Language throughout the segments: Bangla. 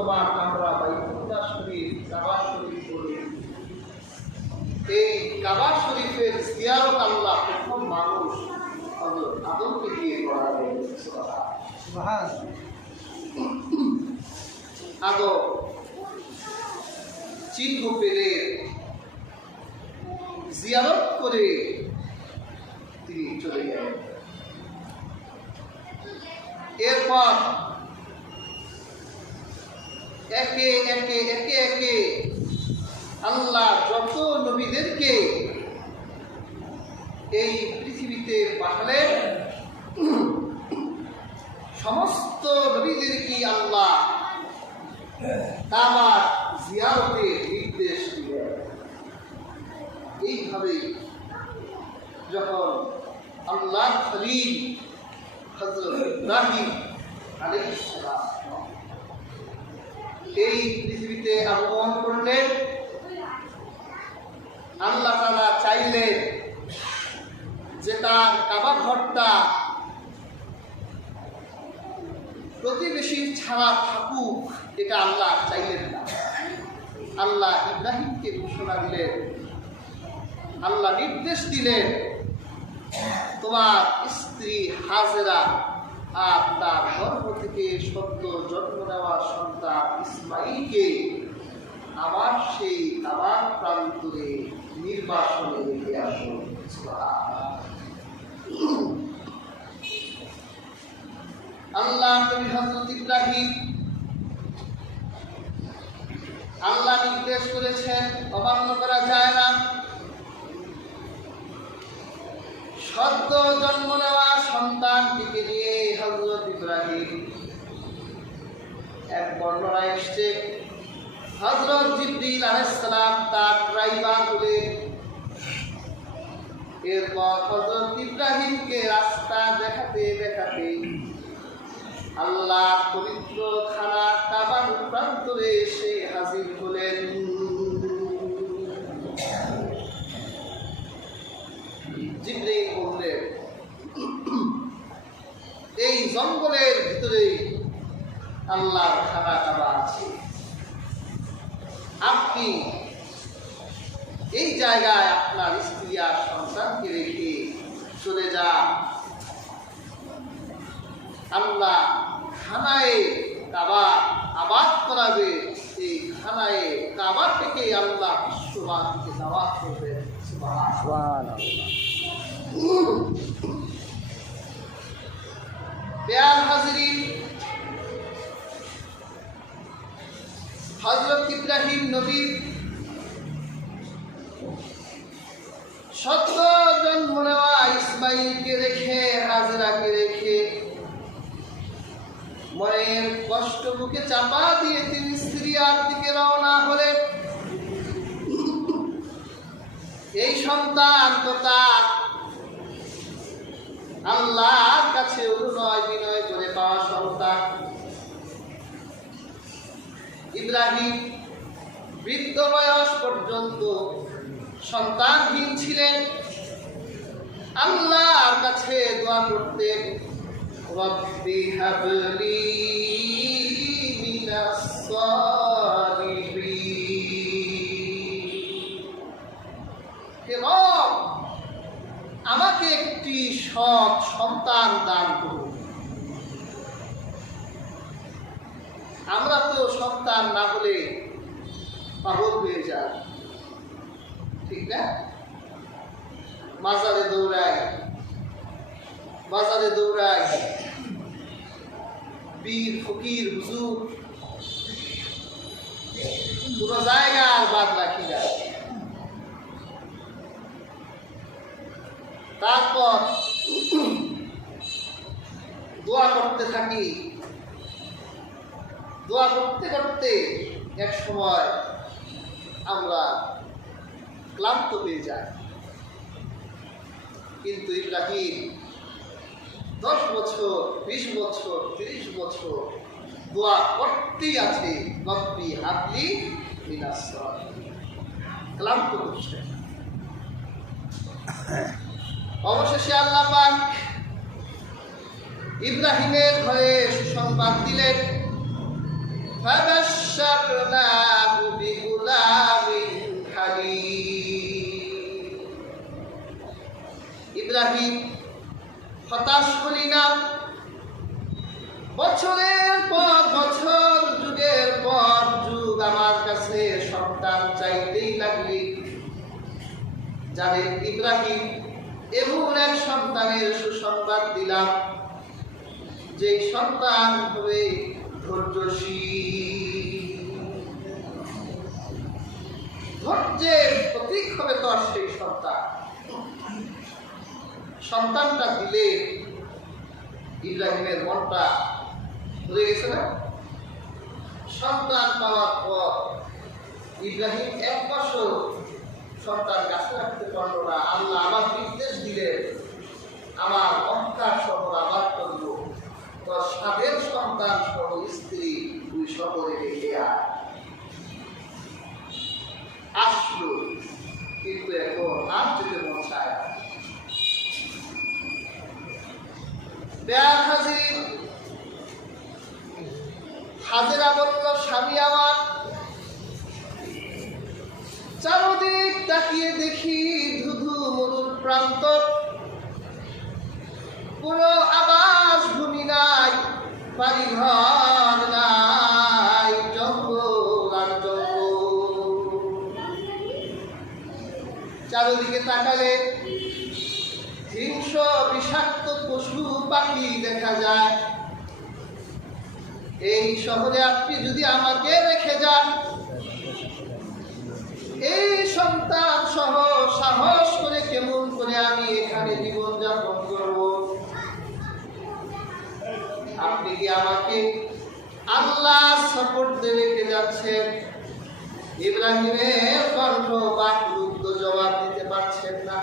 বর্তমান আমরা বাইতুল্লাহ শরীফ, কাবা শরীফ করি। এই কাবা শরীফের জিয়ারত আল্লাহ প্রথম মানুষ হযরত আদমকে দিয়ে করালেন। সুবহানাল্লাহ। আদম চিহ্ন পেলে জিয়ারত করে তিনি চলে গেলেন। এরপর একে একে আল্লাহ যত নবীদেরকে এই পৃথিবীতে পাঠালেন, সমস্ত নবীদেরকে আল্লাহ কাবার জিয়ারতের নির্দেশ দিলেন। এইভাবে যখন আল্লাহ খলিল হযরত ইব্রাহিম আলাইহিস সালাম এই পৃথিবীতে আগমন করলেন, আল্লাহ তাআলা চাইলেন যে তার কাবা ঘরটা প্রতিবেশী ছাড়া থাকুক, এটা আল্লাহ চাইলেন না। আল্লাহ ইব্রাহিমকে ঘোষণা দিলেন, আল্লাহ নির্দেশ দিলেন, তোমার স্ত্রী হাজেরা আর তার গর্ভ থেকে সদ্য জন্ম নেওয়া সন্তান ইসমাইলকে আমার সেই কাবার প্রান্তরে নির্বাসনে রেখে আসো। আল্লাহ নবী হযরত ইব্রাহিম আল্লাহ নির্দেশ করেছেন, অমান্য করা যায় না। সদ্য জন্ম নেওয়া সন্তানটিকে নিয়ে হযরত ইব্রাহিম, এক বর্ণনায় এসছে হযরত জিবরিল আলাইহিস সালাম তার ড্রাইভার বলে, এরপর হযরত ইব্রাহিমকে রাস্তা দেখাতে দেখাতে আল্লাহ পবিত্র খানা কাবার প্রান্তরে এসে হাজির হলেন। জিবরিল বললেন, এই জঙ্গলের ভিতরে আল্লাহর খানা কাবা আছে, আপনি এই জায়গায় আপনার স্ত্রী আর সন্তানকে রেখে চলে যান। আল্লাহ খানায়ে কাবা আবাদ করাবে, এই খানায়ে কাবা থেকে আল্লাহ বিশ্ববাসীকে দাওয়াত করবেন। সুবহানাল্লাহ। প্যার হাজরিন, হযরত ইব্রাহিম নবী সদ্য জন্ম নেওয়া ইসমাইলকে রেখে, হাজরাকে রেখে মনের কষ্ট বুকে চাপা দিয়ে তিনি সিরিয়ার দিকে রওনা হলেন। এই সন্তান তো তার আল্লাহর কাছে অনুনয় বিনয় করে পাওয়া সন্তান। ইব্রাহিম বৃদ্ধ বয়স পর্যন্ত সন্তানহীন ছিলেন, আল্লাহর কাছে দোয়া করতেন, রব্বি হাবলি মিনাস সালিহিন, হে রব আমাকে একটি সৎ সন্তান দান করুন। আমরা তো সন্তান না হলে পাগল হয়ে যায়, ঠিক না? বাজারে দৌড়ায় পীর ফকির হুজুর, পুরো জায়গা আর বাদ রাখি না। তারপর দোয়া করতে থাকি, দোয়া করতে করতে এক সময় আমরা ক্লান্ত হয়ে যাই। কিন্তু ইব্রাহিম 10 বছর, 20 বছর, 30 বছর দোয়া করতেই আছে, রব্বি হাবলি মিনাস সালিহিন, ক্লান্ত হচ্ছে। অবশেষে আল্লাহ পাক ইব্রাহিমের ঘরে সুসংবাদ দিলেন, ফাবাশশারনাহু বিগুলামিন হালিম। ইব্রাহিম হতাশ হলি না। বছরের পর বছর, যুগের পর যুগ আমার কাছে সন্তান চাইতেই লাগলি। যাদের ইব্রাহিম এমন এক সন্তানের সুসংবাদ দিলাম, যে সন্তান হবে ধৈর্যশীল, ধৈর্যের প্রতীক হবে তোর সেই সন্তান। সন্তানটা দিলে ইব্রাহিমের মনটা ভরে গেছে না? সন্তান পাওয়ার পর ইব্রাহিম 1 বছর সন্তান কাছে রাখতে পারল না। আল্লাহ আমার নির্দেশ দিলেন, আমার অহংকার শহর আবার করব, তোর সাধের সন্তান সহ স্ত্রী তুই শহরে রেখে আসলো। কিন্তু এখন আর যেতে মন চায়। হাজেরা বলল, স্বামী আমার, চারদিক তাকিয়ে দেখি ধুধু মরুর প্রান্ত, পুরো আবাস ভূমি নাই, বাড়িঘর নাই, জঙ্গল আর জঙ্গল। চারদিকে তাকালে হিংস্র বিষাক্ত পশু পাখি দেখা যায়। এই শহরে আপনি যদি আমাকে রেখে যান, এই সন্তান সহ সাহস করে কেমন করে আমি এখানে জীবন যাপন করব? আপনি কি আমাকে আল্লাহ সাপোর্ট দিয়ে রেখে যাচ্ছেন? ইব্রাহিমের কণ্ঠ বাকরুদ্ধ, জবাব দিতে পারছেন না।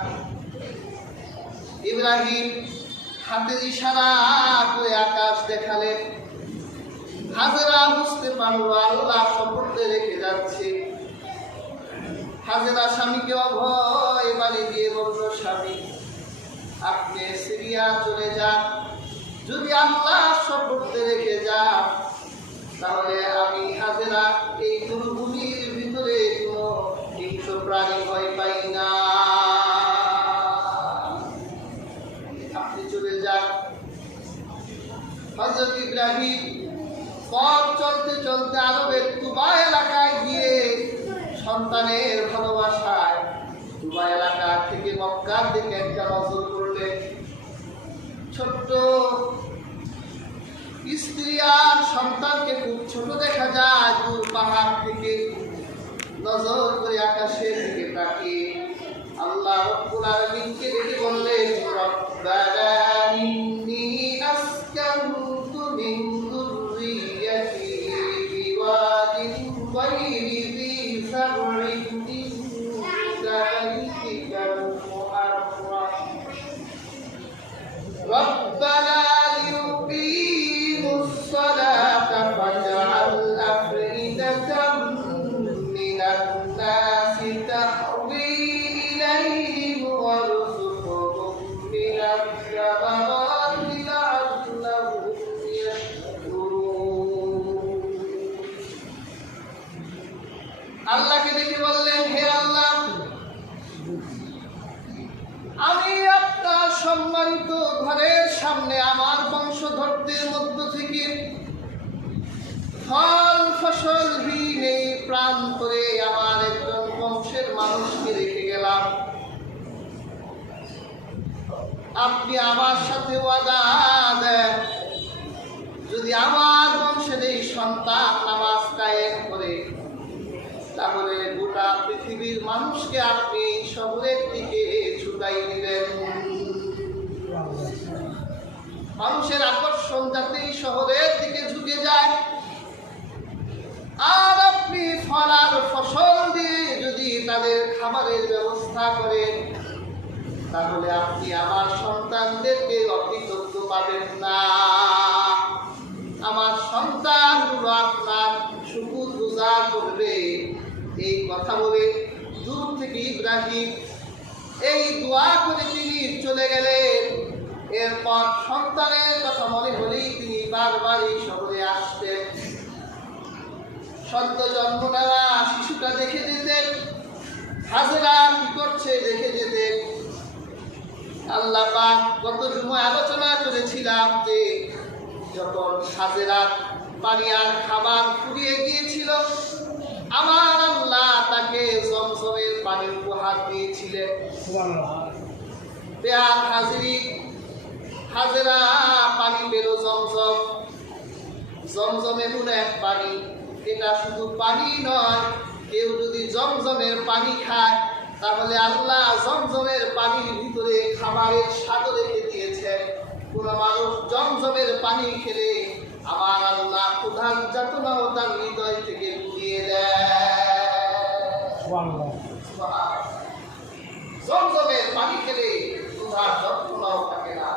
ইব্রাহিম হাতের ইশারা করে আকাশ দেখালেন। হাজেরা বুঝতে পারলো আল্লাহ সাপোর্টে রেখে যাচ্ছে। হাজেরা স্বামীকে অভয় বাড়ি দিয়ে বলল, স্বামী আপনি সিরিয়া চলে যান, যদি আল্লাহ সাপোর্টে রেখে যান তাহলে আমি হাজেরা এই মরুভূমির ভিতরে কোনো হিংস্র প্রাণী ভয় পাই না। আপনি চলে যান। হযরত ইব্রাহিম পথ চলতে চলতে আরবের তুবা এলাকায় গিয়ে সন্তানের ভালোবাসায় তুবা এলাকা থেকে মক্কার দিকে একটা নজর করলেন। ছোট্ট স্ত্রী আর সন্তানকে খুব ছোট দেখা যায় দূর পাহাড় থেকে। নজর করে আকাশের দিকে তাকিয়ে আল্লাহ রাব্বুল আলামিনকে দেখে বললেন, রব্বানা ইন্নী আসকানতু মিন যুররিয়্যাতি বিওয়াদিন গায়রি যী যার'ইন ইনদা বাইতিকাল মুহাররাম রব্বানা লিয়ুকিমুস সালাতা ফাজআল আফইদাতাম মিনান নাসি তাহওয়ি ইলাইহিম ওয়ারযুকহুম মিনাস সামারাতি লাআল্লাহুম ইয়াশকুরুন। আল্লাহকে দেখে বললেন, হে আল্লাহ, আমি আপনার সম্মানিত ঘরের সামনে আমার বংশধরদের মধ্য থেকে ফল ফসলহীন এই প্রান্তরে আমার একজন বংশের মানুষকে রেখে গেলাম। আপনি আমার সাথে ওয়াদা দেন, যদি আমার বংশের এই সন্তান নামাজ কায়েম করে তাহলে গোটা পৃথিবীর মানুষকে আপনি শহরের দিকে ছুটাই দিবেন। মানুষের আকর্ষণ যাতে শহরের দিকে ঝুঁকে যায়, আর আপনি ফল আর ফসল দিয়ে যদি তাদের খাবারের ব্যবস্থা করেন তাহলে আপনি আমার সন্তানদেরকে অকৃতজ্ঞ পাবেন না। আমার সন্তানগুলো আপনার শুকরগুজার করবে। এই কথা বলে দূর থেকে ইব্রাহিম এই দোয়া করে তিনি চলে গেলেন। এরপর সন্তানের কথা মনে হলেই তিনি বারবার এই শহরে আসতেন। সদ্য জন্ম নেওয়া শিশুটা দেখে যেতেন, হাজেরা কি করছে দেখে যেতেন। আল্লাহ পাক গত জুমায় আলোচনা করেছিলাম যে যখন হাজেরা পানি আর খাবার ফুরিয়ে গিয়েছিল, আমার আল্লাহ তাকে জমজমের পানি উপহার দিয়েছিলেন। পেয়ার হাজিরি, হাজেরা পানি পেল জমজম। জমজম এমন এক পানি, এটা শুধু পানি নয়, কেউ যদি জমজমের পানি খায় তাহলে আল্লাহ জমজমের পানির ভিতরে খাবারের স্বাদ রেখে দিয়েছেন। কোন মানুষ জমজমের পানি খেলে আমার আল্লাহ প্রধান যাতনাও তার হৃদয় থেকে ঘুরিয়ে দেয়। জমজমের পানি খেলে প্রধান যন্ত্রণাও থাকে না।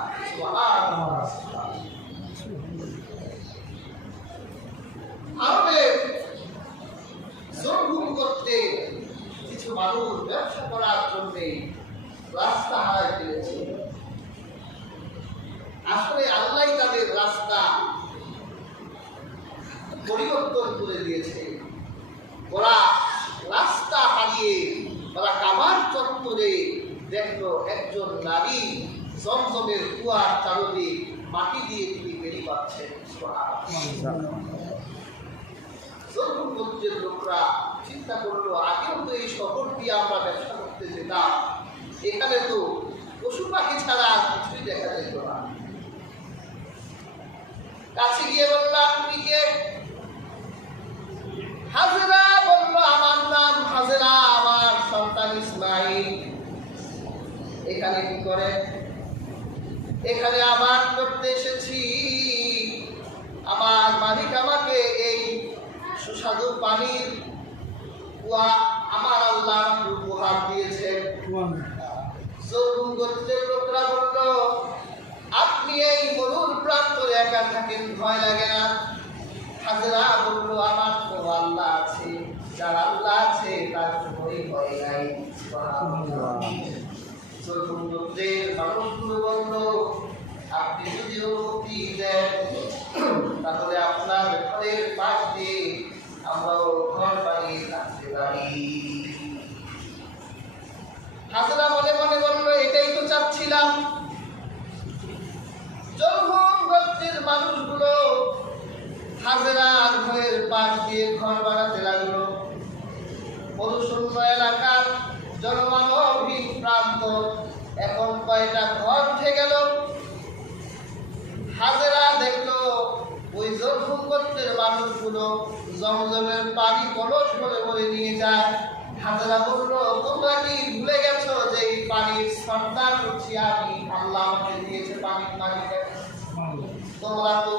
আরবের জোরঘুম করতে কিছু মানুষ ব্যবসা করার জন্য রাস্তা হারায় ফেলেছে। আসলে আল্লাহ তাদের রাস্তা পরিবর্তন করে দিয়েছে। ওরা রাস্তা হারিয়ে ওরা কাবার চত্বরে দেখলো একজন নারী জমজমের কুয়ার চারদিক মাটি দিয়ে তিনি বেরিয়ে পাচ্ছেন। জলপুরের লোকরা চিন্তা করলো, আগেও তো এই শহর দিয়ে আমরা ব্যবসা করতে যেতাম, এখানে তো পশু পাখি ছাড়া কিছুই দেখা যেত না। কাছে গিয়ে বললো, আপনি কে? হাজেরা বলল, আমার নাম হাজেরা, আমার সন্তান ইসমাইল। এখানে কি করে? এখানে আবাদ করতে এসেছি। আমার মালিক আমাকে এই সুস্বাদু পানির কুয়া আমার আল্লাহ উপহার দিয়েছেন। গোত্রের লোকরা বলল, আপনি এই মরুর প্রান্তরে একা থাকেন, ভয় লাগে না? হাজেরা বলল, আমার তো আল্লাহ আছে, যার আল্লাহ আছে তার কোনোই ভয় নাই। গোত্রের মানুষগুলো বলল, আপনি যদি অনুমতি দেন তাহলে আপনার ঘরের পাশ দিয়ে আমরাও ঘর বানিয়ে থাকতে পারি। হাজেরা মনে মনে বলল, এটাই তো চাচ্ছিলাম। জলহুম গোত্রের মানুষগুলো হাজেরার ঘরের পাশ দিয়ে ঘর বানাতে লাগলো। মরুশূন্য এলাকার জনমানবহীন প্রান্ত, এখন কয়টা ঘর উঠে গেল। হাজেরা দেখলো ওই জলহুম গোত্রের মানুষগুলো জমজমের পানি কলস ভরে ভরে নিয়ে যায়। হাজেরা বলল, তোমরা কি ভুলে গেছো যে এই পানির সর্দার হচ্ছি আমি, আল্লাহ আমাকে দিয়েছে পানির মালিক। তোমরা তো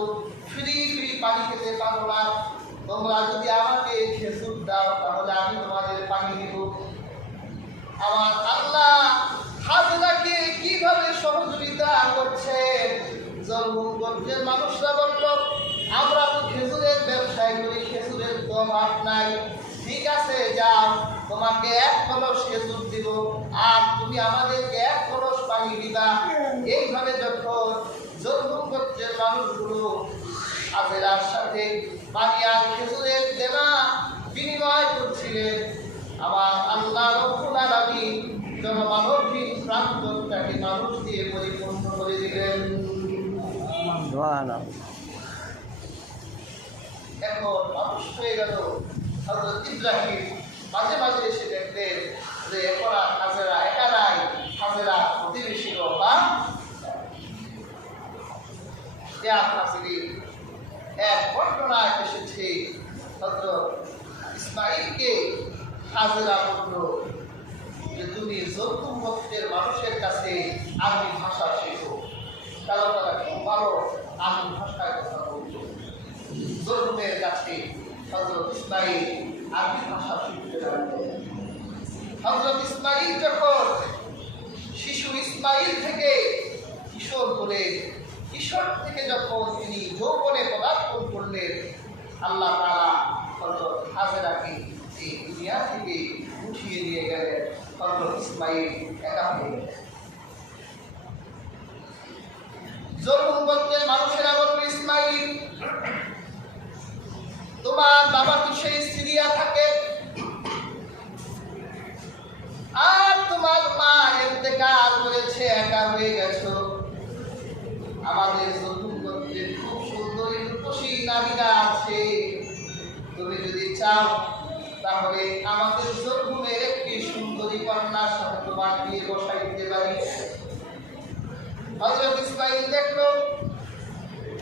ফ্রি ফ্রি পানি খেতে পারো না, তোমরা যদি আমাকে খেজুর দাও তাহলে আমি তোমাদের পানি দেব। আমার আল্লাহ হাজেরাকে কিভাবে সহযোগিতা করছে। জলহুম গোত্রের মানুষরা বলল, আমরা তো খেজুরের ব্যবসায় করি, খেজুরের তো অভাব নাই। ঠিক আছে, যাও, তোমাকে এক কলস খেজুর দিব আর তুমি আমাদেরকে এক কলস পানি দিবা। এইভাবে যখন জলহুম গোত্রের মানুষগুলো হাজেরার সাথে পানি আর খেজুরের দেনা বিনিময় করছিলেন, আমার আল্লাহ রব্বুল আলামিন জনমানবহীন প্রান্তটাকে মানুষ দিয়ে পরিপূর্ণ করে দিলেন। এখন মানুষ হয়ে গেল। হযরত ইব্রাহিম মাঝে মাঝে এসে দেখলেন যে এখন আর হাজেরা একা নাই, হাজেরা প্রতিবেশীরও বা এক ঘটনা এসেছে। হযরত ইসমাইলকে হাজেরা বলল যে তুমি জলহুম গোত্রের মানুষের কাছে আরবি ভাষা শেখো, কারণ তারা খুব ভালো আরবি ভাষায় কথা বলতো। জলহুমের কাছে হযরত ইসমাইল আরবি ভাষা শিখতে লাগলেন। হযরত ইসমাইল যখন শিশু ইসমাইল থেকে কিশোর হলে, কিশোর থেকে যখন তিনি যৌবনে পদার্পণ করলেন, আল্লাহ তাআলা হযরত হাজেরাকে এই দুনিয়া থেকে উঠিয়ে নিয়ে গেলেন। হযরত ইসমাইল একা হয়ে গেলেন। জলহুম গোত্রের মানুষেরা বলল, ইসমাইল, তোমার বাবা সেই সিরিয়া থাকে, আর তোমার মা ইন্তেকাল করেছে, একা হয়ে গেছো। আমাদের যদুম গোত্রের খুব সুন্দরী রূপসী নারীরা আছে, তুমি যদি চাও তাহলে আমাদের যদুমের একটি সুন্দরী কন্যার সাথে তোমার বিয়ে বসাই দিতে পারি। হযরত ইসমাঈল দেখলো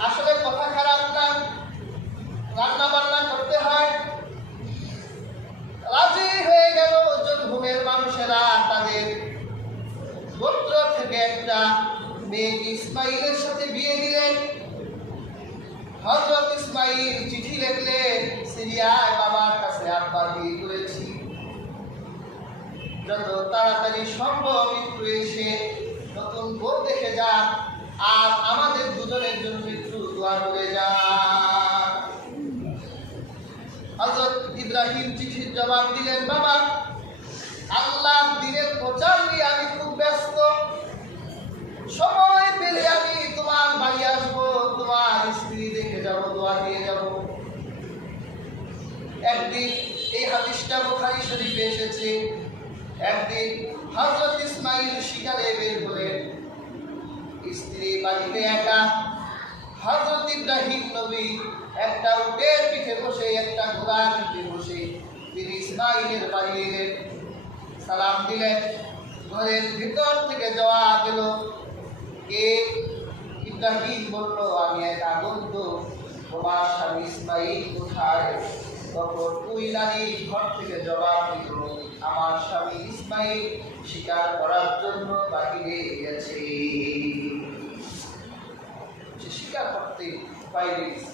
আসলে কথা খারাপ না, রান্না বান্না করতে হয়। রাজি হয়ে গেল। যদুমের মানুষেরা তাদের গোত্র থেকে একটা মেয়ে ইসমাঈলের সাথে বিয়ে দিলেন। হযরত ইসমাঈল চিঠি লিখলেন সিরিয়ায় বাবার কাছে, আব্বা বিয়ে করেছি, যত তাড়াতাড়ি সম্ভব একটু এসে নতুন বউ দেখে যান, আর আমাদের দুজনের জন্য একটু দোয়া করে যান। হযরত ইব্রাহিম চিঠির জবাব দিলেন, বাবা আল্লাহর দ্বীনের প্রচার নিয়ে আমি খুব ব্যস্ত, সময় পেলে আমি তোমার বাড়ি আসবো, তোমার স্ত্রী দেখে যাব, দোয়া দিয়ে যাব। একদিন এই হাদিসটা বুখারী শরীফে এসেছে, একদিন হযরত ইসমাঈল শিকারে বের হলেন, স্ত্রী বাড়িতে একা। হযরত ইব্রাহিম নবী একটা উটের পিঠে বসে, একটা ঘোড়ার পিঠে বসে তিনি ইসমাঈলের বাড়ি এলেন, সালাম দিলেন। ঘরের ভিতর থেকে জবাব এলো, কে? ইব্রাহিম বলল, আমি এক আগন্তুক, তোমার স্বামী ইসমাঈল কোথায়? তখন ওই নারী ঘর থেকে জবাব দিল, আমার স্বামী ইসমাঈল শিকার করার জন্য বাহিরে গেছে, সে শিকার করতে বাইরে গেছে।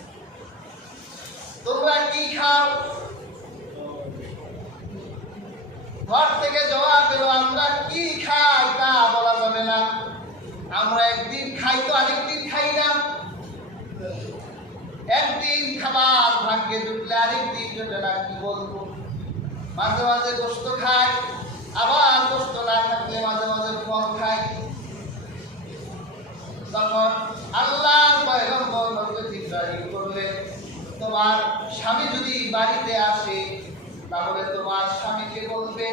তোমরা কি খাও? ঘর থেকে জবাব দিল, আমরা কি খাই তা বলা যাবে না, আমরা একদিন খাই তো আরেকদিন খাই না, একদিন খাবার ভাগ্যে জুটলে আরেকদিন জুটে না, কি বলবো। মাঝে মাঝে গোশত খাই, আবার গোশত না থাকলে মাঝে মাঝে ফল খাই। তখন আল্লাহর পয়গম্বর হযরত ইব্রাহিম বললেন, তোমার স্বামী যদি বাড়িতে আসে তাহলে তোমার স্বামীকে বলবে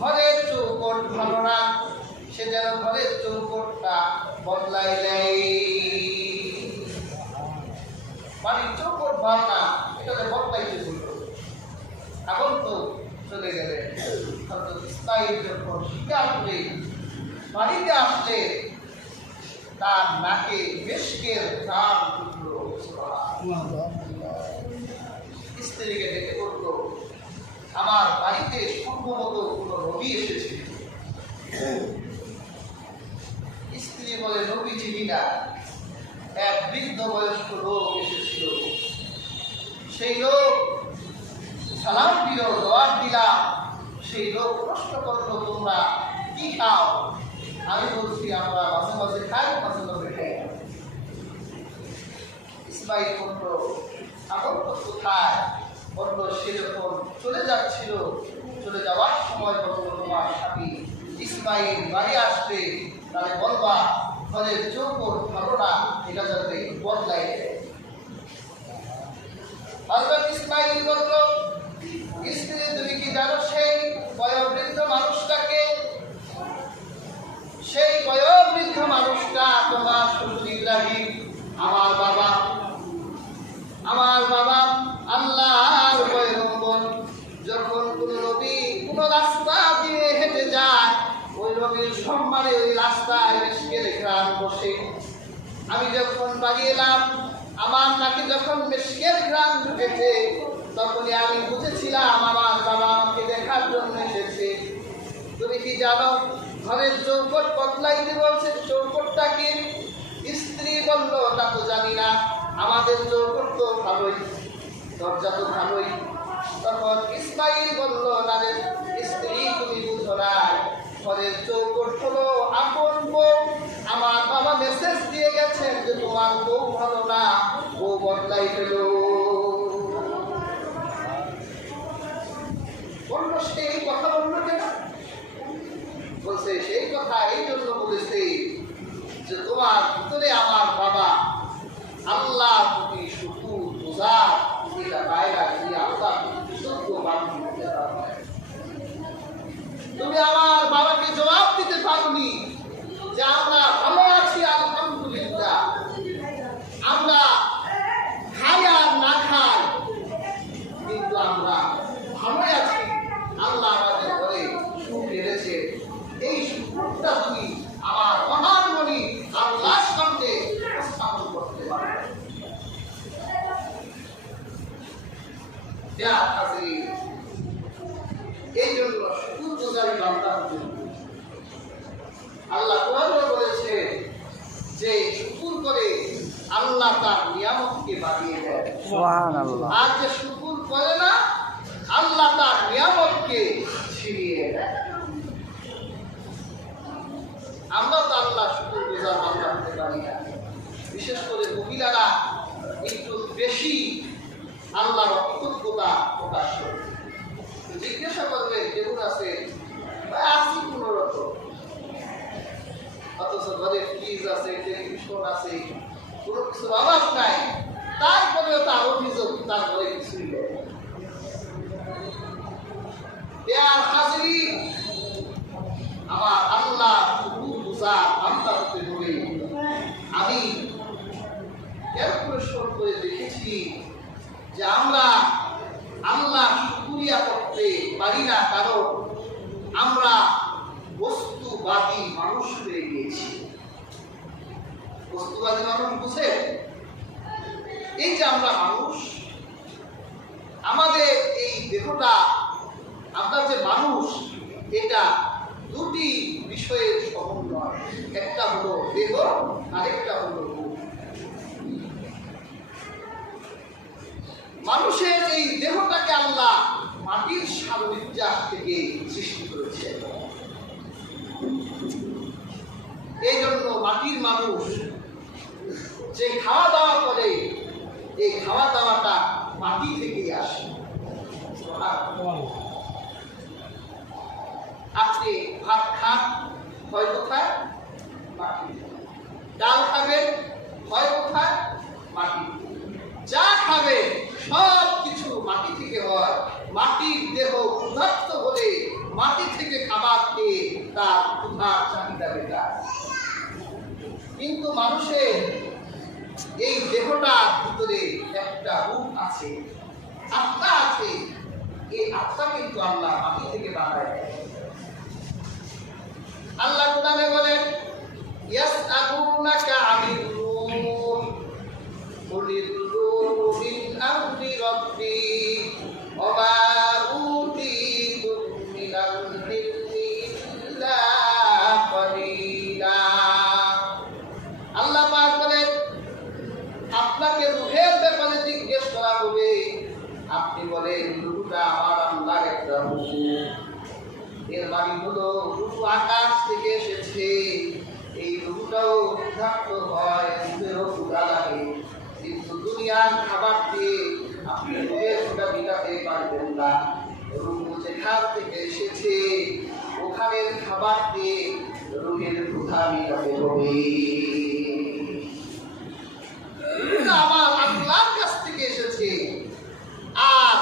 ঘরের চৌকট ভালো না, সে যেন ঘরের চৌকটটা বদলাই দেয়। বাড়ির চৌকট ভালো না, এটাকে বদলাইতে বলল। এখন তো চলে গেলেন। হযরত ইসমাঈল যখন শিকার করে বাড়িতে আসলে তার নাকে মেশকের ঘ্রাণ ঢুকলো। স্ত্রীকে ডেকে বলল, আমার বাড়িতে সম্ভবত কোনো নবী এসেছে। স্ত্রী বলে, নবী চিনি না, এক বৃদ্ধ বয়স্ক লোক এসেছিল, সেই লোক সালাম দিল, জবাব দিলাম, সেই লোক প্রশ্ন করলো, তোমরা কি খাও? আমি বলছি, আমরা মাঝে মাঝে খাই, মাঝে মাঝে খাই। ইসমাঈল বলল, এখন কোথায়? বলল, সে যখন চলে যাচ্ছিল, চলে যাওয়ার সময় বলল, তোমার স্বামী ইসমাঈল বাড়ি আসবে, তাহলে বলবা ঘরের চৌকট ভালো না, এটা যাতে বদলাই দেয়। হযরত ইসমাঈল বলল, স্ত্রী তুমি কি জানো সেই বয়োবৃদ্ধ মানুষটাকে? সেই বয়োবৃদ্ধ মানুষটা তোমার শ্বশুর ইব্রাহিম, আমার বাবা। আমার বাবা আল্লাহর পয়গম্বর, যখন কোন নবী কোন রাস্তা দিয়ে হেঁটে যায়, ওই নবীর সম্মানে ওই রাস্তায় মেশকের ঘ্রাণ বসে। আমি যখন বাড়ি এলাম, আমার নাকে যখন মেশকের ঘ্রাণ ঢুকেছে, তখনই আমি বুঝেছিলাম আমার বাবা আমাকে দেখার জন্য এসেছে। তুমি কি জানো ঘরের চৌকট বদলাইতে বলছে, চৌকটটা কি? স্ত্রী বলল, তা তো জানি না, আমাদের চৌকট তো ভালোই, দরজা তো ভালোই। তখন ইসমাঈল বলল, না রে স্ত্রী, তুমি বুঝো না, ঘরের চৌকট হলো আপন বউ। আমার বাবা মেসেজ দিয়ে গেছেন যে তোমার বউ ভালো না, বউ বদলাই ফেল। বলল, সেই কথা বলল কেন? বলছে, সেই কথা এই জন্য বলেছে যে তোমার ভিতরে আমার বাবা আল্লাহ প্রতি শুকর গুজার, এটা বাইরে দিয়ে আল্লাহ আমরা ভালোই আছি, আল্লাহ আমাদের ঘরে সুখ এনেছে। এই সুখটা তুমি আমার মহান মনি আল্লাহর সামনে উপস্থাপন করতে পারো। এই জন্য শুকর গুজারি বান্দার জন্য আল্লাহ কোরআনে বলেছে যে শুকর করে আল্লাহ তার নিয়ামতকে বাড়িয়ে দেয়। সুবহানাল্লাহ। আর যে শুকর করে না, আল্লাহ তার নিয়ামতকে ছিনিয়ে দেয়। আমরা তো আল্লাহ শুকর গুজার বান্দা হতে পারি না। বিশেষ করে মহিলারা একটু বেশি আল্লাহর কৃতজ্ঞতা প্রকাশ করে। জিজ্ঞাসা করবে কেমন আছে, আছি কোনরত, অথচ ঘরে ফ্রিজ আছে, টেলিভিশন আছে, কোনো কিছুর অভাব নাই, তারপরেও তার অভিযোগ তার ঘরে কিছুই নেই। আমার আল্লাহ বান্দা হতে বলে আমি ক্যালকুলেশন করে দেখেছি যে আমরা আল্লাহ শুকরিয়া করতে পারি না, কারণ আমরা বস্তুবাদী মানুষ হয়ে গিয়েছি। বস্তুবাদী মানুষ বুঝে, এই যে আমরা মানুষ, আমাদের এই দেহটা, আমরা যে মানুষ, এটা দুটি বিষয়ের সমন্বয়। একটা হলো দেহ, আরেকটা হলো রূহ। মানুষের এই দেহটাকে আল্লাহ মাটির সামঞ্জাস থেকে সৃষ্টি করেছে। এই জন্য মাটির মানুষ যে খাওয়া দাওয়া করে, এই খাওয়া দাওয়াটা মাটি থেকেই আসে। আপনি ভাত খান, হয় কোথায়? মাটি। ডাল খাবেন, হয় কোথায়? মাটি। যা খাবে সব কিছু মাটি থেকে হয়। মাটির দেহ ক্ষুধার্ত হলে মাটি থেকে খাবার খেয়ে তার ক্ষুধার চাহিদা মেটায়। কিন্তু মানুষের এই দেহটার ভিতরে একটা রূপ আছে, আত্মা আছে। এই আত্মা কিন্তু আল্লাহ মাটি থেকে বানায়। আল্লাহ কোরআনে বলেন, ইয়াসআলুনাকা আনির রূহ কুলির রূহু মিন আমরি রাব্বি ওয়া মা উতীতুম মিনাল ইলমি ইল্লা ক্বালিলা। আল্লাহ পাক বলেন, আপনাকে রূহের ব্যাপারে জিজ্ঞেস করা হবে, আপনি বলেন রূহটা আমার আল্লাহর একটা রূহ। এর মানে হলো রূহ আকাশ থেকে এসেছে। এই রূহটাও ক্ষুধার্ত হয়, রূহেরও ক্ষুধা লাগে, কিন্তু দুনিয়ার খাবার দিয়ে আপনি রূহের ক্ষুধা মেটাতে পারবেন না। রূহ যেখান থেকে এসেছে ওখানের খাবার দিয়ে রূহের ক্ষুধা মেটাতে হবে। আমার আল্লাহর কাছ থেকে এসেছে, আর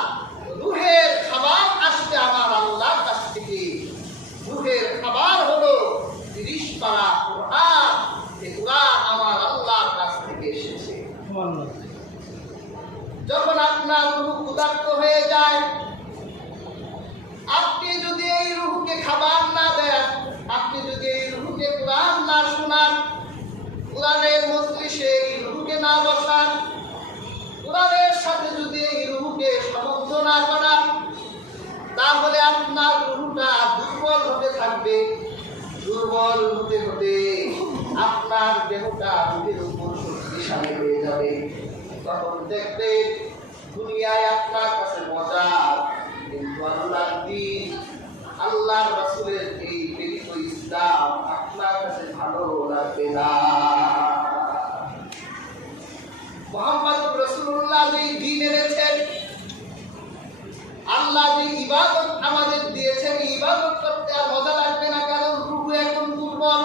রূহের খাবার আসবে আমার আল্লাহর কাছ থেকে। রূহের খাবার হলো 30 পারা কুরআন। এই কুরআন আমার আল্লাহর কাছ থেকে এসেছে। যখন আপনার রূহ ক্ষুধার্ত হয়ে যায়, আপনি যদি এই রূহকে খাবার না দেন, আপনি যদি এই রূহকে কুরআন না শোনান, কুরআনের মজলিসে এই রূহকে না বসান, কুরআনের সাথে যদি এই রূহকে সম্বন্ধ না করান, তাহলে আপনার রূহটা দুর্বল হতে থাকবে। দুর্বল হতে হতে আপনার দেহটা রূহের উপর শক্তিশালী হয়ে যাবে। তখন দেখবেন দুনিয়ায় আপনার কাছে মজা, কিন্তু আল্লাহর দ্বীন, আল্লাহর রাসূলের এই প্রেরিত ইসলাম আপনার কাছে ভালো লাগবে না। মুহাম্মদ রাসূলুল্লাহ যে দ্বীন এনেছেন, আল্লাহ যে ইবাদত আমাদের দিয়েছেন, ইবাদত করতে আর মজা লাগবে না, কারণ রূহ এখন দুর্বল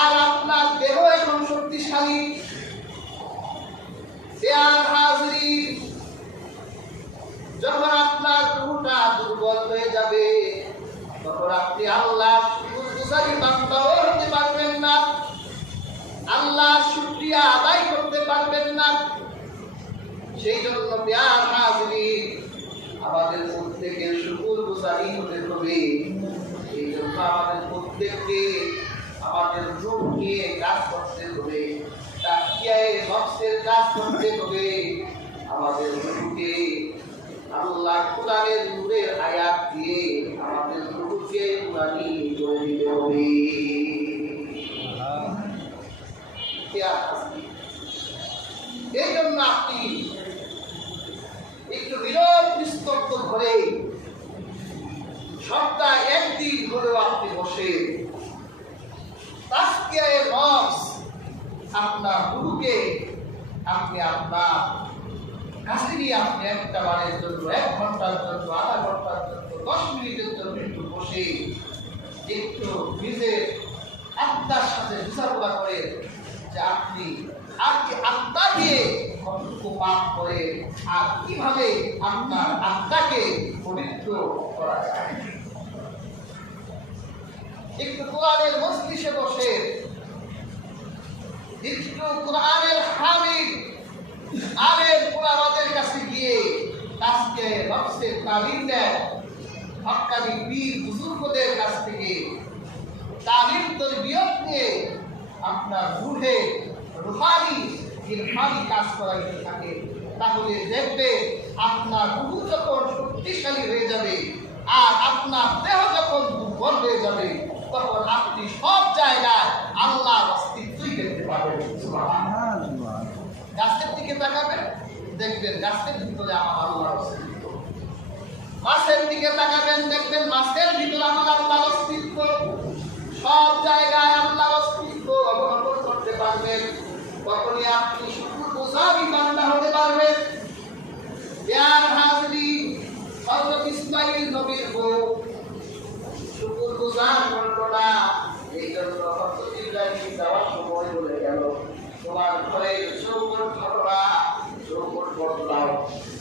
আর আপনার দেহ এখন শক্তিশালী। যখন আপনার রূহটা দুর্বল হয়ে যাবে, তখন আপনি আল্লাহ শুকরগুজারি বান্দাও হতে পারবেন না, আল্লাহ শুকরিয়া আদায় করতে পারবেন না। সেই জন্য প্রিয় হাজিরিন, আমাদের প্রত্যেকের শুকরগুজারি হতে হবে। এই জন্য আমাদের প্রত্যেককে আমাদের রূপ নিয়ে কাজ করতে হবে, তাকিয়ায়ে নফসের কাজ করতে হবে। আমাদের রূপকে আল্লাহ কোরআনের নূরের আয়াত দিয়ে আমাদের রূপকে কুরআনি করে দিতে হবে। এই জন্য আপনি একটু বিরোধ নিস্তব্ধ ধরে সপ্তাহে একদিন হলেও আপনি বসে তাজকিয়ায়ে নফস, আপনার গুরুকে আপনি আপনার কাছে নিয়ে আপনি একটা বারের জন্য, 1 ঘন্টার জন্য, আধা ঘন্টার জন্য, 10 মিনিটের জন্য একটু বসে একটু নিজের আত্মার সাথে বিচারণা করে যে আপনি আর কি আত্মা দিয়ে কতটুকু পাপ করে আর কিভাবে আপনার আত্মাকে পবিত্র করা যায়। একটু কোরআনের মজলিসে বসে একটু কোরআনের হামিদ আলেম ওলামাদের কাছে গিয়ে আজকে নফসের তালিম দেন, হক্কানি পীর বুজুর্গদের কাছ থেকে তালিম তরবিয়ত নিয়ে আপনার রুহে রুহানি ইলহামি কাজ করাইতে থাকে। তাহলে দেখবে আপনার রূহ যখন শক্তিশালী হয়ে যাবে আর আপনার দেহ যখন দুর্বল হয়ে যাবে, তখন আপনি সব জায়গায় আল্লাহর অস্তিত্বই দেখতে পাবেন। গাছের দিকে তাকাবেন, দেখবেন গাছের ভিতরে আমার আল্লাহর অস্তিত্ব। মাছের দিকে তাকাবেন, দেখবেন মাছের ভিতরে আমার আল্লাহর অস্তিত্ব। সব জায়গায় আল্লাহর অস্তিত্ব অবলম্বন করতে পারবেন, তখনই আপনি শুকরগুজারি বান্দা হতে পারবেন। প্রিয় হাজিরিন, হযরত ইসমাঈল নবীর বউ শুকরগুজার করলো না, এই জন্য হযরত ইব্রাহিম যাওয়ার সময় বলে গেল, তোমার ঘরে চৌকট ঘটনা, চৌকট বদলাও।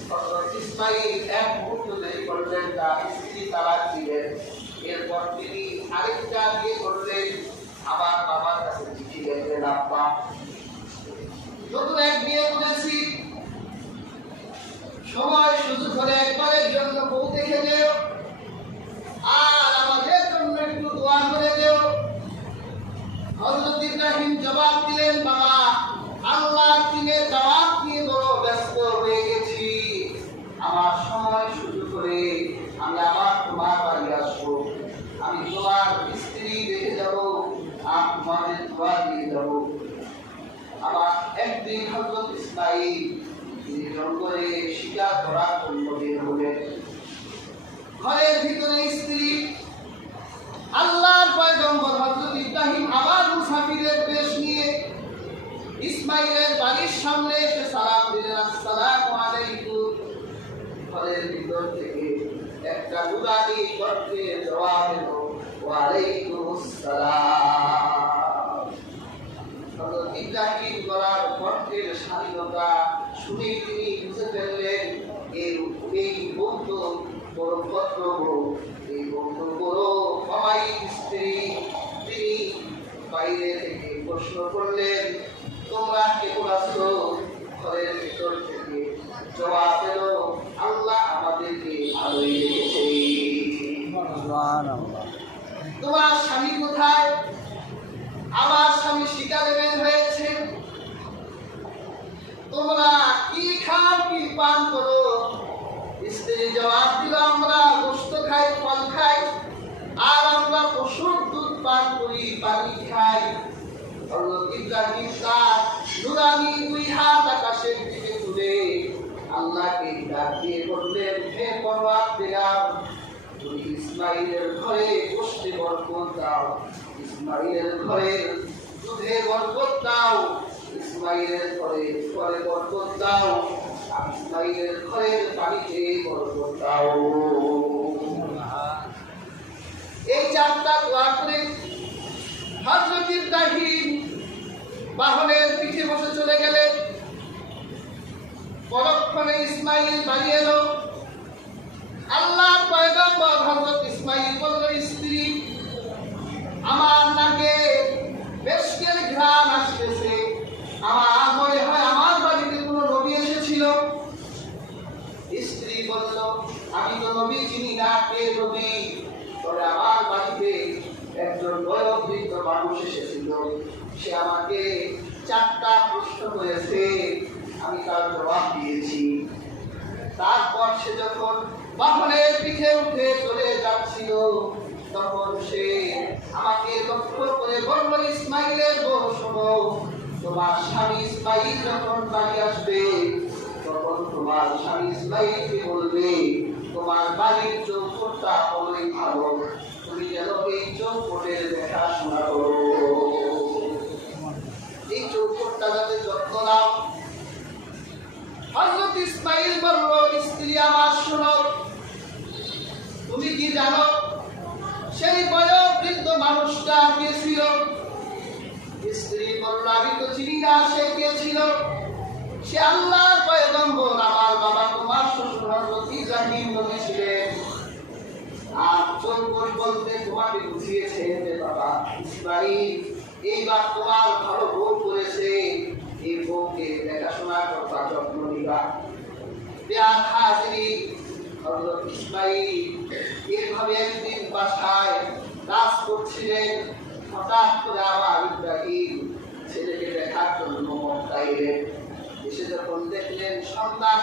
হযরত ইসমাঈল এক মুহূর্ত দেরি করলেন, তার স্ত্রী তালাক দিলেন। এরপর তিনি আরেকটা বিয়ে করলেন, আবার বাবার কাছে চিঠি লিখলেন, আব্বা নতুন এক বিয়ে করেছি, সময় সুযোগ হলে একবারের জন্য বউ দেখে যেও আর আমাদের জন্য একটু দোয়া করে দেও। হযরত ইব্রাহিম জবাব দিলেন, বাবা আল্লাহর দ্বীনের দাওয়াত নিয়ে বড় ব্যস্ত হয়ে গেছি, আমার সময় সুযোগ করে আমি আবার তোমার বাড়ি আসবো, আমি তোমার স্ত্রী দেখে যাবো আর তোমাদের দোয়া দিয়ে যাবো। আমার একদিন হযরত ইসমাঈল তিনি জঙ্গলে শিকার করার জন্য বের হলেন। ঘরের ভিতরে স্ত্রী আল্লাহর পয়গম্বর হযরত ইব্রাহিম আবার মুসাফিরের বেশ নিয়ে ইসমাঈলের বাড়ির সামনে এসে সালাম দিলেন, আসসালামু আলাইকুম। ঘরের ভিতর থেকে একটা নুরানি কণ্ঠে জবাব এলো, ওয়া আলাইকুমুস সালাম। হযরত ইব্রাহিম গলার কণ্ঠের শালীনতা শুনে তিনি বুঝে ফেললেন এই বন্ধু বড় ভদ্র বউ, এই বন্ধু বড় অমায়িক স্ত্রী। তিনি বাইরে থেকে প্রশ্ন করলেন, তোমরা কেমন আছো? ঘরের ভিতর থেকে জবাব এলো, আল্লাহ আমাদেরকে ভালোই রেখেছে। তোমার স্বামী কোথায়? আমার স্বামী শিকারে বের হয়েছে। তোমরা কি খাও কি পান করো? স্ত্রী জবাব দিল, আমরা গোশত খাই, ফল খাই, আর আমরা পশুর দুধ পান করি, পানি খাই। হযরত ইব্রাহিম তার নুরানি 2 হাত আকাশের দিকে তুলে আল্লাহকে ডাক দিয়ে বললেন, হে পরওয়ারদিগার, তুমি ইসমাঈলের ঘরে গোশতে বরকত দাও, ইসমাঈলের ঘরে দুধে বরকত দাও, ইসমাঈলের ঘরে ফলে বরকত দাও, ইসমাঈলের ঘরের পানিতে বরকত দাও। এই 4টা দোয়া করে হযরত ইব্রাহিম বাহনের পিঠে বসে চলে গেলেন। পরক্ষণে ইসমাঈল বাড়ি এলো। আল্লাহর পয়গম্বর হযরত ইসমাঈল বলল, স্ত্রী আমার নাকে মেশকের ঘ্রাণ আসতেছে, আমার মনে হয় আমার বাড়িতে কোনো নবী এসেছিল। স্ত্রী বলল, আমি তো নবী চিনি না, কে নবী? তবে আমার বাড়িতে একজন বয়োবৃদ্ধ মানুষ এসেছিল, সে আমাকে 4টা প্রশ্ন করেছে, আমি তার জবাব দিয়েছি। তারপর সে যখন বাহনের পিঠে উঠে চলে যাচ্ছিল, তখন সে আমাকে লক্ষ্য করে বলল, ইসমাইলের বউ শোনো, তোমার স্বামী ইসমাইল যখন বাড়ি আসবে, তখন তোমার স্বামী ইসমাইলকে বলবে, তোমার বাড়ির চৌকটটা অনেক ভালো, তুমি যেন এই চৌকটের দেখাশোনা করো, এই চৌকটটা যাতে যত্ন নাও। হযরত ইসমাইল বলল, স্ত্রী আমার শোনো, তুমি কি জানো সেই বয়োবৃদ্ধ মানুষটা কে ছিল? স্ত্রী বলল, আমি তো চিনি না সে কে ছিল। সে আল্লাহর পয়গম্বর, আমার বাবা তোমার শ্বশুর হযরত ইব্রাহিম নবী ছিলেন। আর চৌকট বলতে তোমাকে বুঝিয়েছে যে বাবা ইসমাইল এইবার তোমার ভালো বউ করেছে, এই বউকে দেখাশোনা করবা, যত্ন নিবা। প্রিয় হাজিরিন, হযরত ইসমাইল এইভাবে একদিন বাসায় কাজ করছিলেন। হঠাৎ করে আমার ইব্রাহিম ছেলেকে দেখার জন্য মক্কা এলেন। এসে যখন দেখলেন সন্তান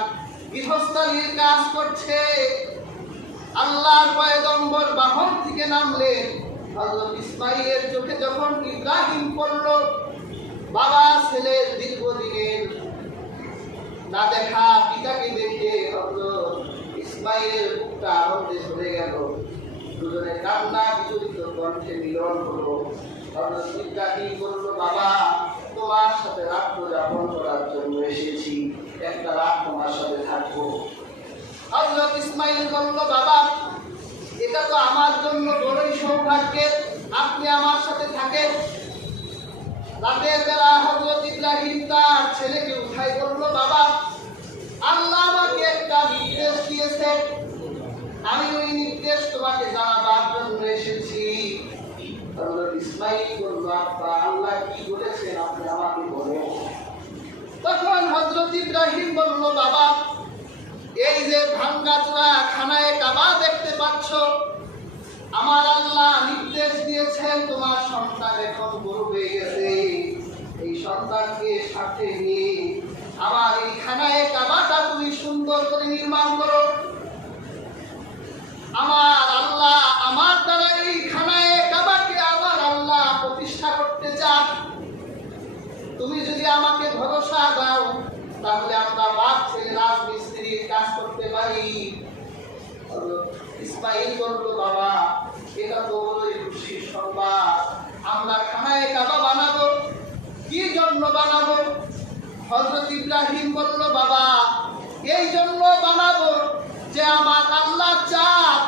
গৃহস্থালির কাজ করছে, আল্লাহর পয়গম্বর বাহন থেকে নামলেন। হযরত ইসমাইলের চোখে যখন ইব্রাহিম পড়ল, বাবা ছেলের দীর্ঘদিনের না দেখা পিতাকে দেখে হযরত ইসমাইলের বুকটা আনন্দে ভরে গেল। দুজনে কান্না বিচলিত কণ্ঠে মিলন হলো। হযরত ইব্রাহিম বলল, বাবা তোমার সাথে রাত্র যাপন করার জন্য এসেছি, একটা রাত তোমার সাথে থাকবো। হযরত ইসমাইল বলল, বাবা এটা তো আমার জন্য বড়ই সৌভাগ্যের, আপনি আমার সাথে থাকেন। রাতের বেলা হযরত ইব্রাহিম তার ছেলেকে উঠাই বলল, বাবা আল্লাহ আমাকে একটা নির্দেশ দিয়েছে, আমি ওই নির্দেশ তোমাকে জানাবার জন্য এসেছি। হযরত ইসমাইল বলল, আব্বা আল্লাহ কি বলেছেন আপনি আমাকে বলেন। তখন হযরত ইব্রাহিম বলল, বাবা এই যে ভাঙ্গাচোরা খানায়ে কাবা দেখতে পাচ্ছ, আমার আল্লাহ নির্দেশ দিয়েছেন তোমার সন্তান এখন বড় হয়ে গেছে, এই সন্তানকে সাথে নিয়ে আমার এই খানায়ে কাবাটা তুমি সুন্দর করে নির্মাণ করো। আমার আল্লাহ আমার দ্বারা এই খানায়ে কাবাকে আমার আল্লাহ প্রতিষ্ঠা করতে চান। তুমি যদি আমাকে ভরসা দাও, তাহলে আমরা বাপ ছেলে রাজমিস্ত্রির কাজ করতে পারি। ইসমাইল বলল, বাবা এটা তো বড়ই খুশির সংবাদ, আমরা খানায়ে কাবা বানাবো। কি জন্য বানাবো? হযরত ইব্রাহিম বলল, বাবা এই জন্য বানাবো যে আমার আল্লাহ চান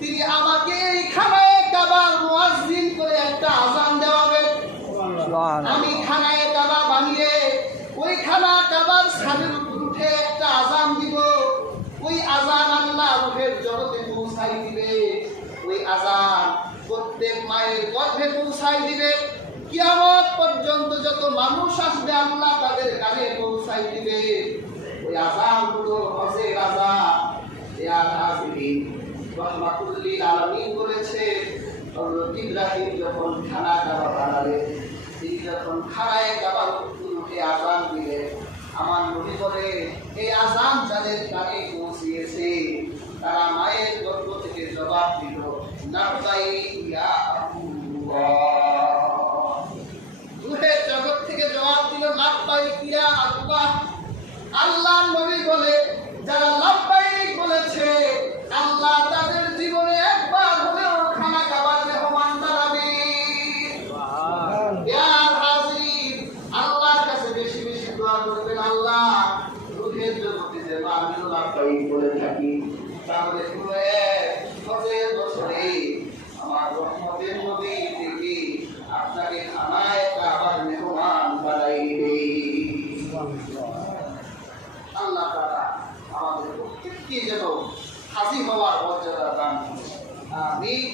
তিনি আমাকে এই খানায়ে কাবার মুয়াজ্জিন করে একটা আযান দেওয়াবেন। আমি খানায়ে কাবা বানিয়ে ওই খানা কাবার ছাদের উপর উঠে একটা আযান দিব, ওই আযান আল্লাহ রূহের জগতে পৌঁছাই দিবে, ওই আযান প্রত্যেক মায়ের গর্ভে পৌঁছাই দিবে। কিয়ামত পর্যন্ত যত মানুষ আসবে আল্লাহ তাদের কানে পৌঁছাই দিবে। ওই আযান হলো হজের আযান। ইয়া হাজিরিন, রাহমাতুল লিল আলামিন বলেছে, হযরত ইব্রাহিম যখন খানা কাবা বানালেন, তিনি যখন খানায়ে কাবার উঠে আযান দিলেন, আমার নবী বলে এই আযান যাদের কানে পৌঁছিয়েছে তারা মায়ের গর্ভ থেকে জবাব দিল, লাব্বাইক ইয়া আল্লাহ। রূহের জগৎ থেকে জবাব দিল, লাব্বাইক ইয়া আল্লাহ। আল্লাহর নবী বলে যারা লাব্বাইক বলেছে আল্লাহ তাদের জীবনে একবার হলেও খানা কাবার মেহমান বানাবে। ইয়া হাজির, আল্লাহর কাছে বেশি বেশি দোয়া করবেন, আল্লাহ রূহের জগতে যেন আমিও লাব্বাইক বলে থাকি, তাহলে পুরো এক হজের বছরে আমার রহমতের নবী থেকে আপনাকে খানায় কাবার মেহমান বানাইবে। আল্লাহ তাআলা আমাদের প্রত্যেককে যেন হাজির হওয়ার মর্যাদা দান করুন। আমিন।